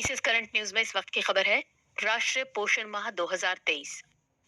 PCS current news में इस वक्त की खबर है। राष्ट्रीय पोषण माह 2023।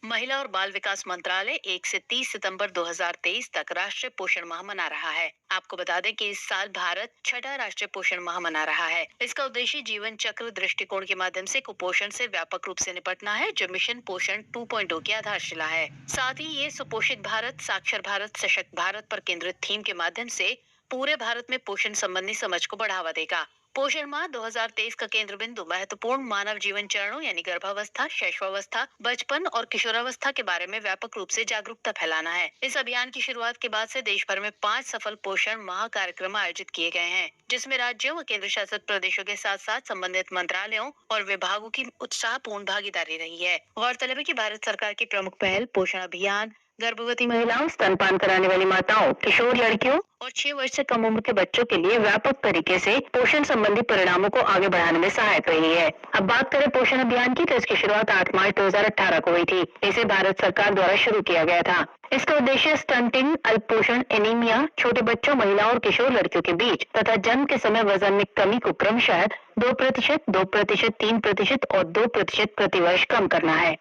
महिला और बाल विकास मंत्रालय 1 से 30 सितंबर 2023 तक राष्ट्रीय पोषण माह मना रहा है। आपको बता दें कि इस साल भारत छठा राष्ट्रीय पोषण माह मना रहा है। इसका उद्देश्य जीवन चक्र दृष्टिकोण के माध्यम से कुपोषण से व्यापक रूप से निपटना है, जो मिशन पोषण 2.0 की आधारशिला है। साथ ही ये सुपोषित भारत, साक्षर भारत, सशक्त भारत पर केंद्रित थीम के माध्यम से पूरे भारत में पोषण संबंधी समझ को बढ़ावा देगा। पोषण माह 2023 का केंद्र बिंदु महत्वपूर्ण मानव जीवन चरणों यानी गर्भावस्था, शैशवावस्था, बचपन और किशोरावस्था के बारे में व्यापक रूप से जागरूकता फैलाना है। इस अभियान की शुरुआत के बाद से देश भर में 5 सफल पोषण माह कार्यक्रम आयोजित किए गए हैं, जिसमें राज्यों व केंद्र शासित प्रदेशों के साथ साथ संबंधित मंत्रालयों और विभागों की उत्साहपूर्ण भागीदारी रही है। गौरतलब है कि भारत सरकार की प्रमुख पहल पोषण अभियान गर्भवती महिलाओं, स्तनपान कराने वाली माताओं, किशोर लड़कियों और 6 वर्ष से कम उम्र के बच्चों के लिए व्यापक तरीके से पोषण संबंधी परिणामों को आगे बढ़ाने में सहायक रही है। अब बात करें पोषण अभियान की, तो इसकी शुरुआत 8 मार्च 2018 को हुई थी। इसे भारत सरकार द्वारा शुरू किया गया था। इसका उद्देश्य स्टंटिंग, अल्पपोषण, एनीमिया, छोटे बच्चों, महिलाओं और किशोर लड़कियों के बीच तथा जन्म के समय वजन में कमी को क्रमशः 2%, 2%, 3% और 2% प्रतिवर्ष कम करना है।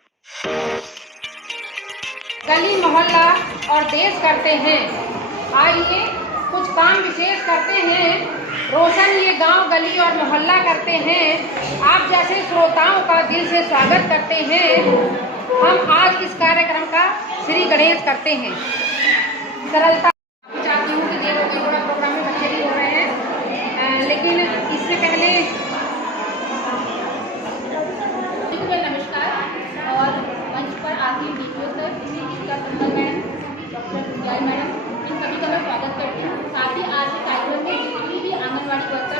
गली मोहल्ला और देश करते हैं, आइए कुछ काम विशेष करते हैं। रोशन ये गांव, गली और मोहल्ला करते हैं। आप जैसे श्रोताओं का दिल से स्वागत करते हैं। हम आज इस कार्यक्रम का श्री गणेश करते हैं। सरलता चाहती हूँ कि ये थोड़ा प्रोग्राम में बच्चे भी हो रहे हैं, लेकिन इससे पहले नमस्कार और मंच पर आती वीडियो मैडम, डॉक्टर मैडम, इन सभी का मैं स्वागत करती हूँ। साथ ही आज के कार्यक्रम में जितनी भी आंगनबाड़ी वर्कर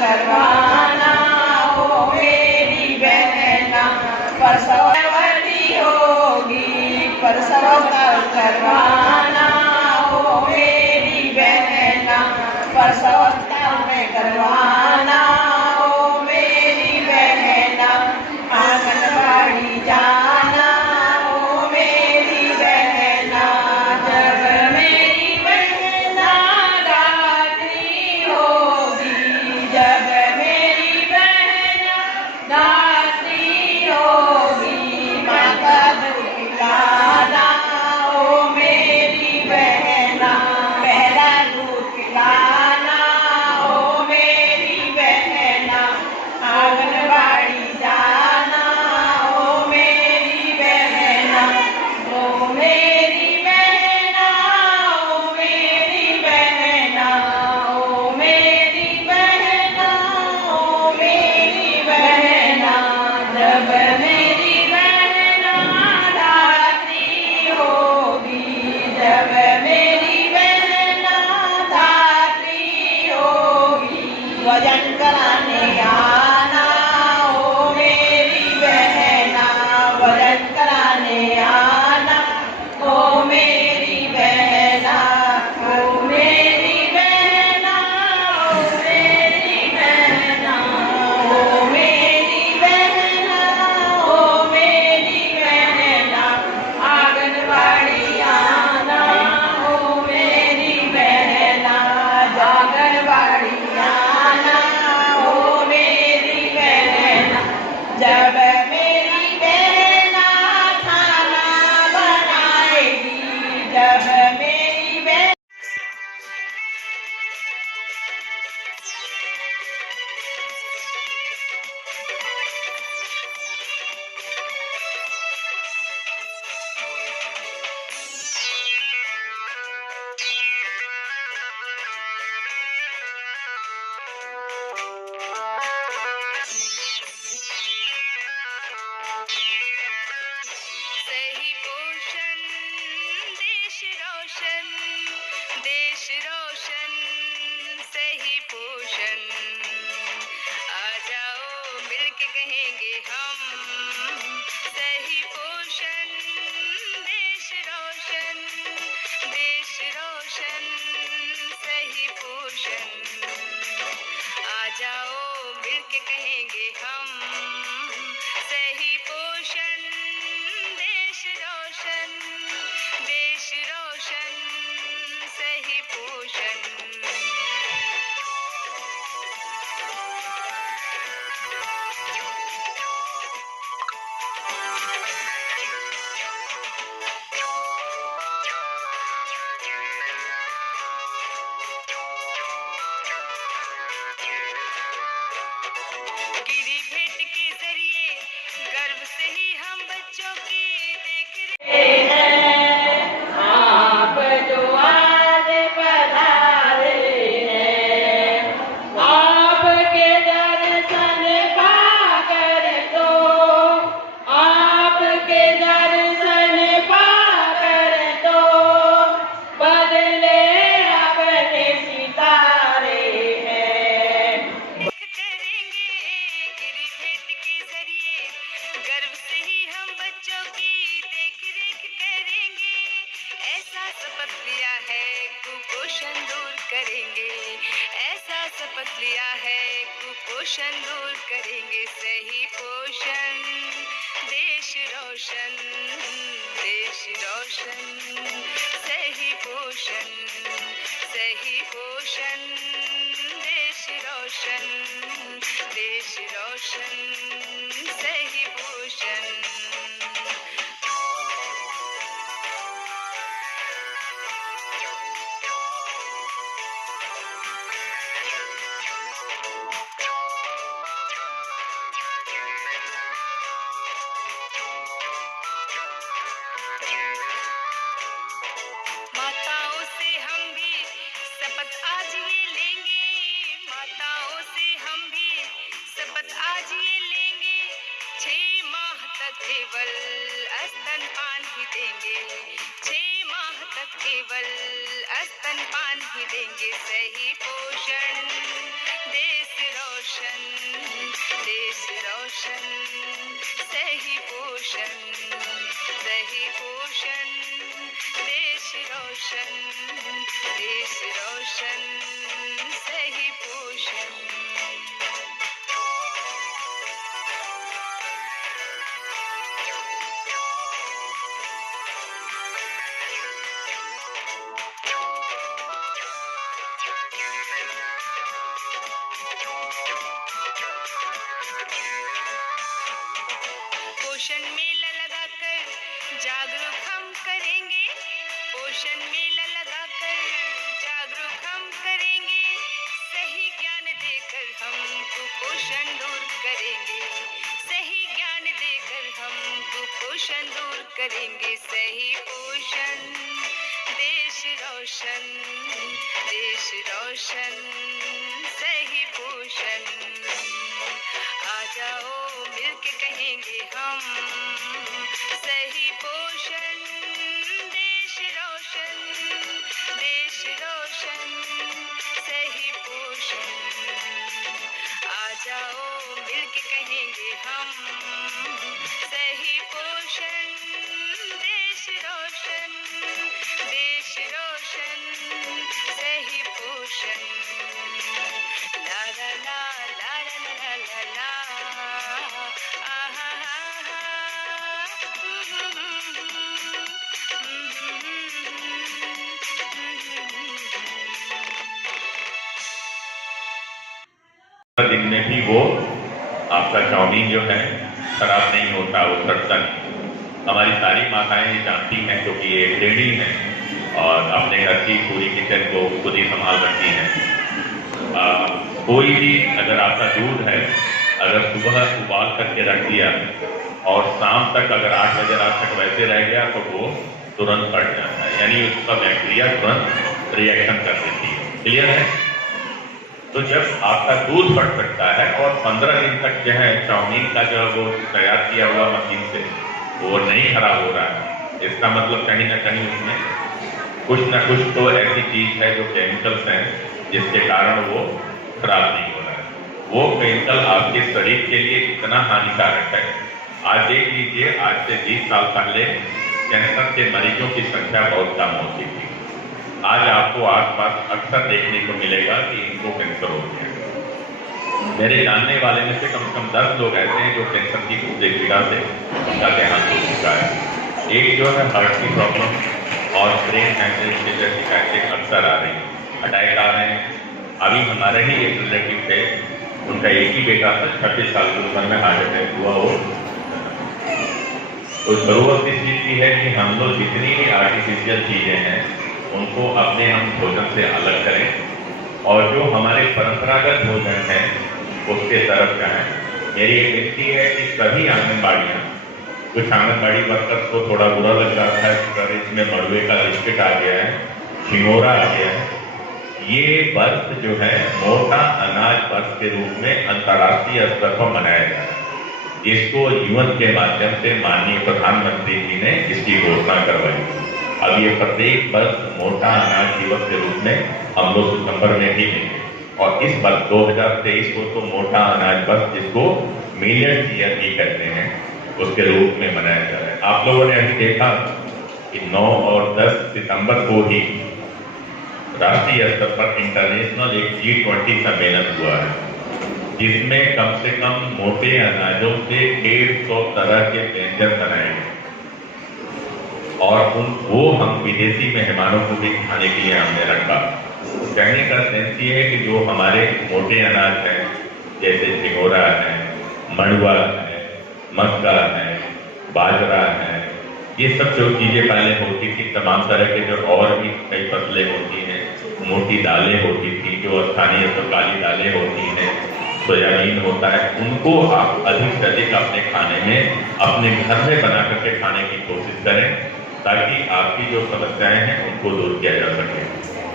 करवाना हो मेरी बहना, प्रसवती होगी प्रसव करवाना हो मेरी बहना, प्रसव में करवाना हो मेरी बहना, आंगनबाड़ी जाना हो मेरी बहना, जब मेरी बहना दात्री होगी, जब मेरी बहना दात्री होगी, रोशन सही पोषण। आ जाओ मिलके कहेंगे हम सही पोषण। देश रोशन सही पोषण। गिरी भेंट के जरिए गर्व से ही हम बच्चों की देख रेख आप जो आज पधारे हैं, आपके दर्शन पाकर तो, आपके दर्शन पाकर तो बदले अपने सितारे हैं। करेंगे। गिरी भेंट के जरिए गर्व से ही हम बच्चों की देख रेख करेंगे। ऐसा शपथ लिया है कुपोषण दूर करेंगे। ऐसा शपथ लिया है कुपोषण दूर करेंगे। सही पोषण देश रोशन सही पोषण देश रोशन सही पोषण। माताओं से हम भी शपथ आज ये लेंगे। माताओं से हम भी शपथ आज ये लेंगे। 6 माह तक केवल स्तनपान ही देंगे। 6 माह तक केवल स्तनपान ही देंगे। सही पोषण देश रोशन सही पोषण देश रोशन सही पोषण। पोषण मेला लगाकर जागरूक हम करेंगे। पोषण मेला लगाकर जागरूक हम करेंगे। सही ज्ञान देकर हम कुपोषण दूर करेंगे। सही ज्ञान देकर हम कुपोषण दूर करेंगे। सही पोषण देश रोशन सही पोषण। आ जाओ मिलके कहेंगे हम सही पोषण। देश रोशन सही पोषण। आ जाओ मिलके कहेंगे हम सही पोषण। देश रोशन सही पोषण। ला ला ला ला ला ला ला दिन में भी वो आपका चाउमीन जो है खराब नहीं होता, वो सड़ता नहीं। हमारी सारी माताएं ये जानती हैं क्योंकि ये गृहिणी हैं और अपने घर की पूरी किचन को खुद ही संभाल रखती हैं। कोई भी अगर आपका दूध है, अगर सुबह उबाल करके रख दिया और शाम तक अगर 8 बजे रात तक वैसे रह गया तो वो तुरंत फट जाता है, यानी उसका बैक्टीरिया तुरंत रिएक्शन कर देती है। क्लियर है? तो जब आपका दूध फट सकता है और 15 दिन तक जो है चाउमीन का जो वो तैयार किया हुआ मशीन से वो नहीं खराब हो रहा है, इसका मतलब कहीं ना कहीं उसमें कुछ ना कुछ तो ऐसी चीज है जो केमिकल्स हैं जिसके कारण वो खराब नहीं हो रहा है। वो केमिकल आपके शरीर के लिए इतना हानिकारक है। आज देख लीजिए, आज से 20 साल पहले कैंसर के मरीजों की संख्या बहुत कम होती थी। आज आप आपको आसपास अक्सर देखने को मिलेगा कि इनको कैंसर हो गया। मेरे जानने वाले में से कम 10 लोग ऐसे हैं जो कैंसर की दूसरे पीड़ा से उनका देहांत हो चुका है। एक जो है हार्ट की प्रॉब्लम और ब्रेन हैमरेज की जैसी शिकायतें अक्सर आ रही हैं, अटैक आ रहे हैं। अभी हमारे ही एक रिलेटिव थे, उनका एक ही बेटा था, 36 साल की उम्र में हार्ट अटैक हुआ हो। तो जरूरत इस चीज की है कि हम लोग जितनी भी आर्टिफिशियल चीजें हैं उनको अपने हम भोजन से अलग करें और जो हमारे परंपरागत भोजन है उसके तरफ जाएं। मेरी एक विनती है कि सभी आंगनबाड़ियाँ, कुछ आंगनबाड़ी वर्कर्स को थोड़ा बुरा लग रहा था कि सर इसमें मड़ुए का बिस्किट आ गया है, झिंगोरा आ गया है। ये वर्ष जो है मोटा अनाज वर्ष के रूप में अंतर्राष्ट्रीय स्तर पर मनाया जा रहा है, जिसको यूएन के माध्यम से माननीय प्रधानमंत्री जी ने इसकी घोषणा करवाई। अब ये प्रत्येक वर्ष मोटा अनाज दिवस के रूप में हम लोग सितंबर में ही लेंगे और इस वर्ष 2023 को तो मोटा अनाज वर्ष, जिसको मिलियट ईयर भी कहते हैं, उसके रूप में मनाया जा रहा है। आप लोगों ने अभी देखा कि 9 और 10 सितंबर को ही राष्ट्रीय स्तर पर इंटरनेशनल एक G20 सम्मेलन हुआ है, जिसमें कम से कम मोटे अनाजों से 150 तरह के व्यंजन बनाए गए और वो हम विदेशी मेहमानों को भी खाने के लिए हमने रखा। कहने का सेंस ये है कि जो हमारे मोटे अनाज हैं, जैसे झिंगोरा है, मड़ुआ है, मक्का है, बाजरा है, ये सब जो चीजें पहले होती थी, तमाम तरह के जो और भी कई फसलें होती हैं, मोटी दालें होती थी, जो स्थानीय तो काली दालें होती हैं, सोयाबीन होता है, उनको आप अधिक से अधिक अपने खाने में अपने घर में बना करके खाने की कोशिश करें ताकि आपकी जो समस्याएं हैं उनको दूर किया जा सके।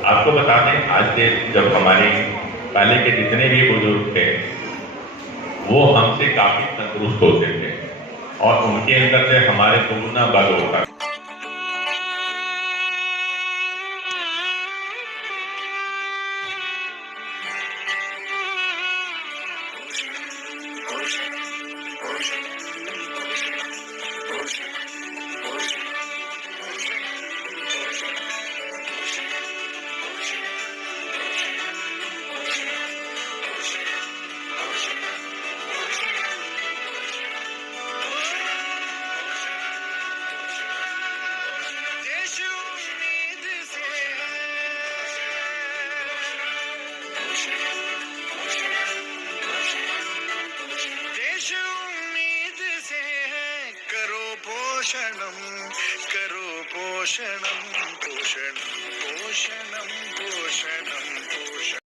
आपको बता दें, आज के जब हमारे पहले के जितने भी बुजुर्ग थे वो हमसे काफी तंदुरुस्त होते थे और उनके अंदर से हमारे दुगुना बल होता। पोषणम करो पोषणम पोषणम पोषणम पोषणम पोषणम।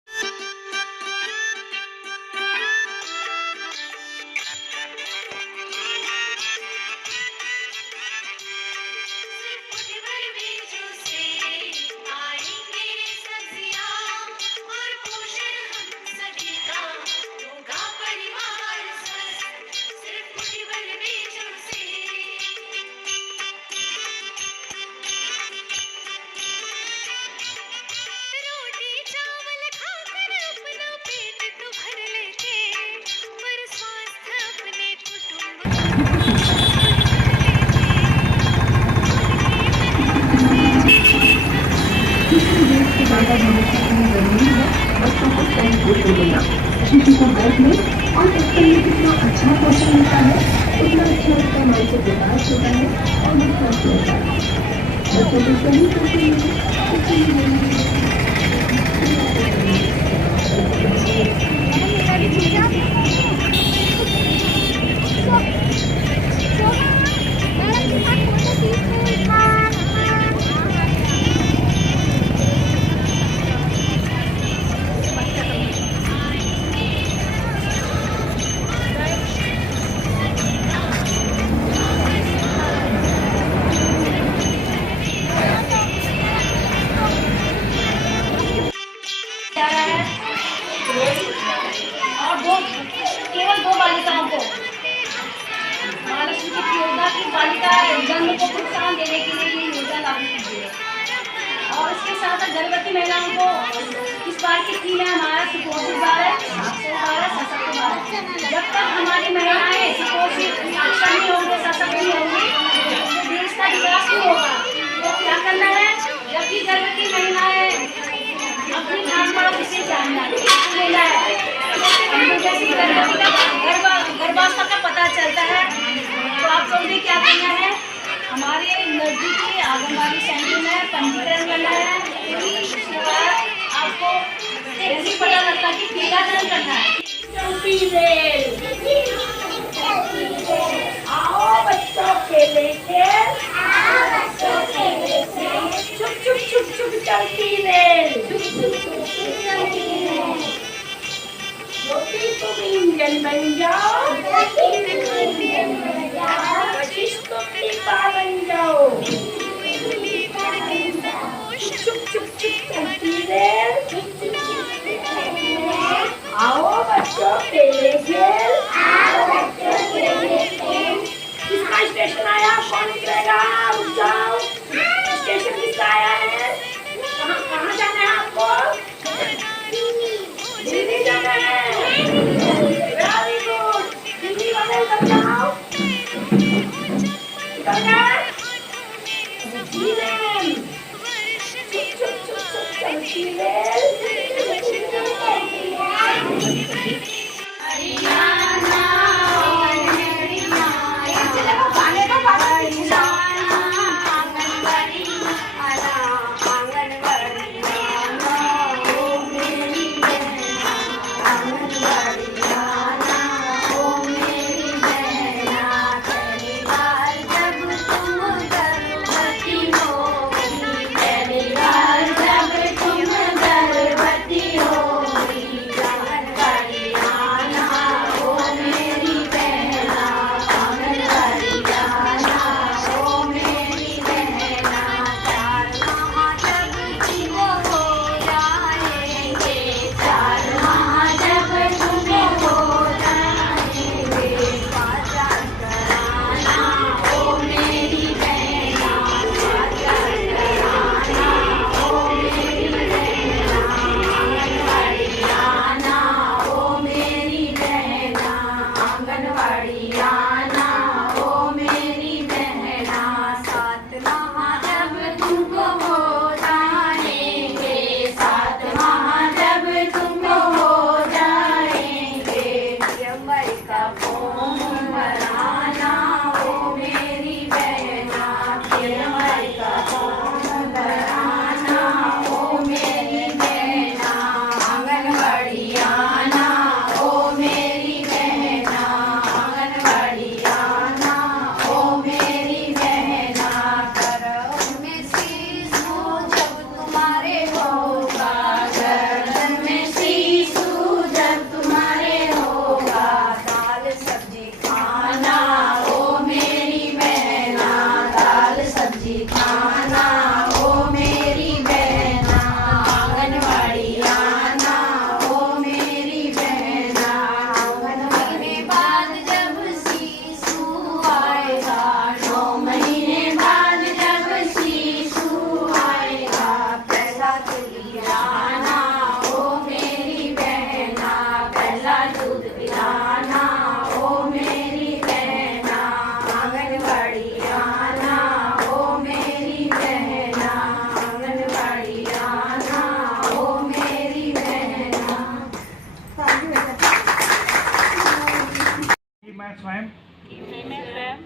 शिशु को गर्भ में और उसके लिए जितना अच्छा पोषण मिलता है उतना अच्छा उसका मानसिक विकास होता है और वो स्वस्थ होता है। बच्चों को सही पोषण केवल 2 बालिकाओं को महालक्ष्मी की योजना की बालिका जन्म को प्रोत्साहन देने के लिए ये योजना लागू की है और इसके साथ साथ गर्भवती महिलाओं को इस बार की थीम है हमारा सुपोषित भारत, स्वस्थ भारत, सशक्त भारत। जब तक हमारी महिलाएं सुपोषित अक्षर नहीं होंगे, सशक्त नहीं होंगी, तो देश का विकास नहीं होगा। तो क्या करना है, जब भी गर्भवती महिलाएं इससे गर्भवती का गर्भावस्था का पता चलता है। तो आप लोगों ने क्या करना है, हमारे नजदीकी आंगनबाड़ी सेंटर में पंजीकरण करना है। उसके बाद आपको ऐसे पता लगता है कि टीकाकरण करना है। आओ बच्चों के लेके चुप चुप चुप चुप चलती रेल, रोटी तुम इंजन बन जाओ, बचिश तुम डिब्बा बन जाओ, चुप चुप चुप चलती रेल, आओ बच्चों के लेके, किसका स्टेशन आया, कौन उतरेगा, रुक जाओ, स्टेशन किसका आया है, कहाँ जाना है आपको, दिल्ली जाना है, वेरी गुड, दिल्ली वाले उतर जाओ, उतर गए, चुप चुप चुप चुप चलती रेल,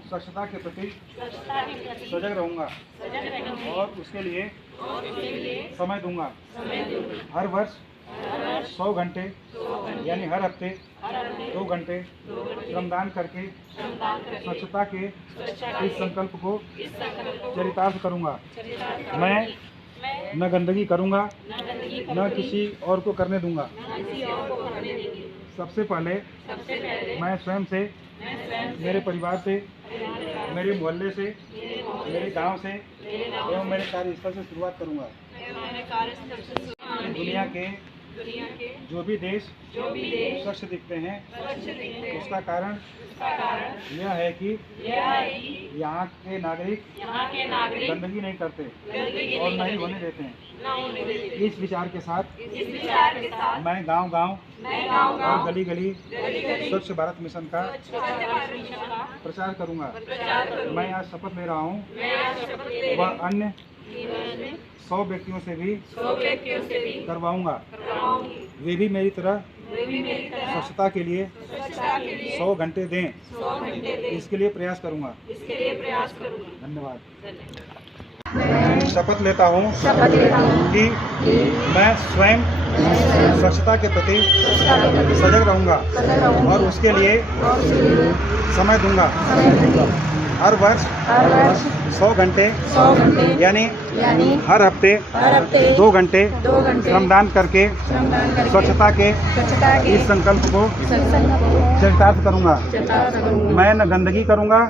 स्वच्छता के प्रति सजग रहूंगा और उसके लिए समय दूंगा। हर वर्ष 100 घंटे यानी हर हफ्ते 2 घंटे श्रमदान करके स्वच्छता के इस संकल्प को चरितार्थ करूंगा। मैं न गंदगी करूंगा न किसी और को करने दूंगा। सबसे पहले मैं स्वयं से, मेरे परिवार से, मेरे मोहल्ले से, मेरे गांव से एवं मेरे कार्यस्थल से शुरुआत करूंगा। दुनिया के जो भी देश स्वच्छ दिखते हैं उसका कारण यह है कि यहाँ के नागरिक गंदगी नहीं करते और नहीं होने देते हैं। इस विचार के साथ मैं गांव-गांव और गली-गली स्वच्छ भारत मिशन का प्रचार करूंगा। मैं आज शपथ ले रहा हूं वह अन्य 100 व्यक्तियों से भी करवाऊंगा। वे भी मेरी तरह स्वच्छता के लिए 100 घंटे दें, इसके लिए प्रयास करूंगा। धन्यवाद। शपथ लेता हूँ कि मैं स्वयं स्वच्छता के प्रति सजग रहूंगा और उसके लिए समय दूंगा। हर वर्ष 100 घंटे यानी हर हफ्ते 2 घंटे श्रमदान करके स्वच्छता के इस संकल्प को चरितार्थ करूंगा। मैं न गंदगी करूंगा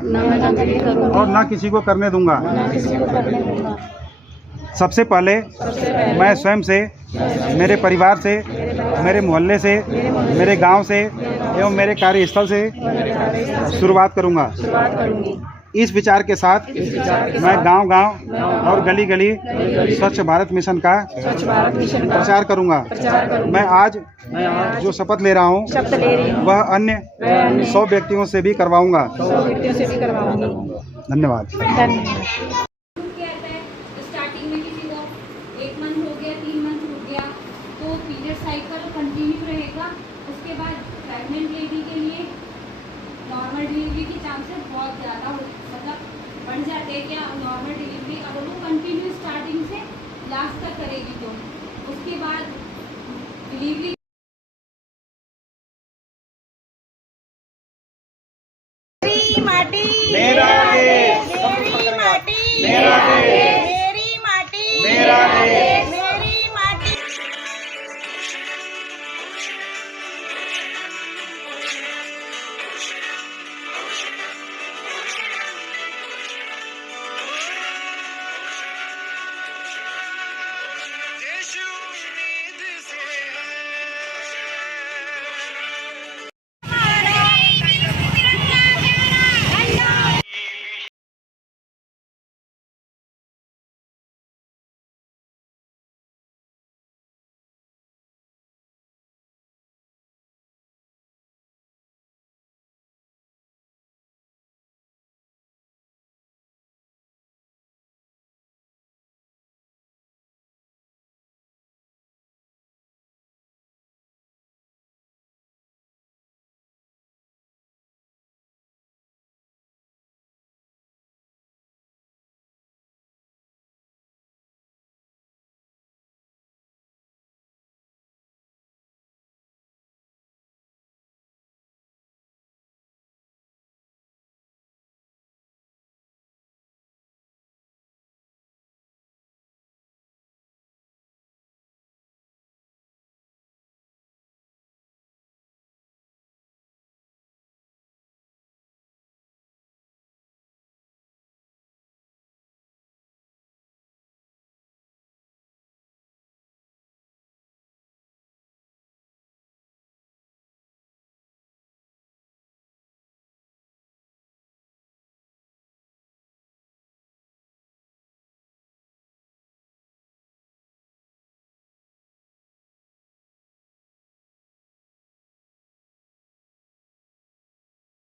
और न किसी को करने दूंगा। सबसे पहले मैं स्वयं से, मेरे परिवार से, मेरे मोहल्ले से, मेरे गांव से एवं मेरे कार्यस्थल से शुरुआत करूंगा। इस विचार के साथ मैं गांव-गांव और गली-गली स्वच्छ भारत मिशन का प्रचार करूंगा। मैं आज जो शपथ ले रहा हूं वह अन्य 100 व्यक्तियों से भी करवाऊंगा। धन्यवाद। स्टार्टिंग में किसी को 1 मंथ हो गया, 3 मंथ हो गया, तो पीरियड साइकिल कंटिन्यू रहेगा। उसके बाद प्रेग्नेंट लेडी के लिए नॉर्मल डिलीवरी के चांसेस बहुत ज़्यादा मतलब बढ़ जाते हैं। क्या नॉर्मल डिलीवरी अगर वो कंटिन्यू स्टार्टिंग से लास्ट तक करेगी तो उसके बाद डिलीवरी मेरा